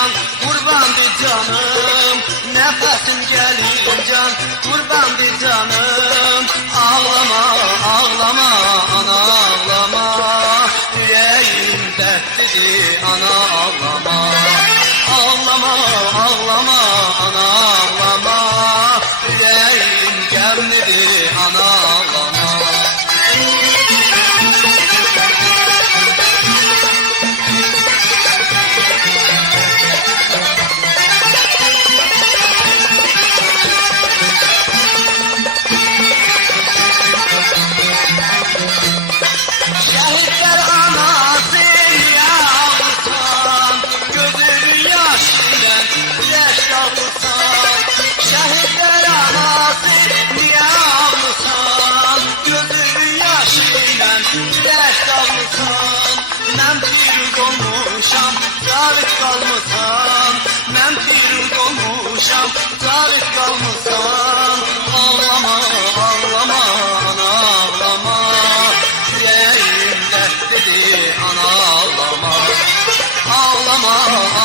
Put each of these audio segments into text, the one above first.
can, kurbandır canım. Nefesim gelin can, kurbandır canım. Ağlama, ağlama, ana ağlama. Yüreğim dertlidir, ana ağlama. Ağlama, ağlama, ana ağlama. Yüreğim gemlidir, ana ağlama. Şehitler anası niye ağlırsan, gözünün yaşıyla yaş ağlırsan. Şehitler anası niye ağlırsan, gözünün yaşıyla yaş ağlırsan. Ben pirud olmuşam, zahit kalmışam. Ben pirud olmuşam, zahit kalmışam. Ağlama, ağlama, ana ağlama. Dedi ana ağlama, ağlama,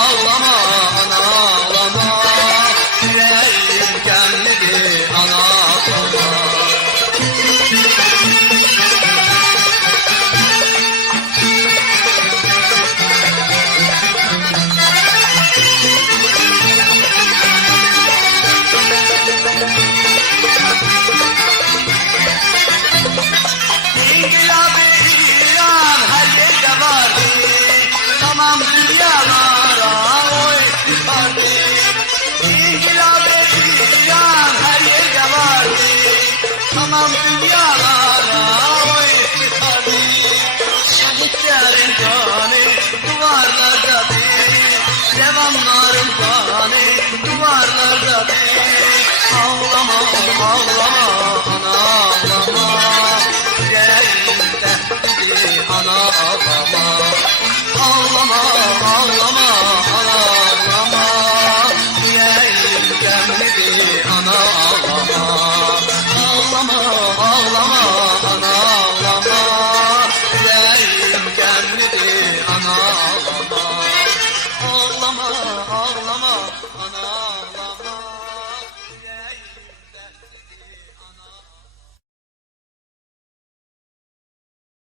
ağlama, ana ağlama. Yüreğim gemlidir, ana ağlama. İnkılabı İran her yerde vardı. Tamam dünyalara o istifardı. İnkılabı İran her yerde vardı. Tamam dünyalara o istifardı. Şehitlerin kanı duvarlardadır. Devanların kanı duvarlardadır. Ağlama, ağlama.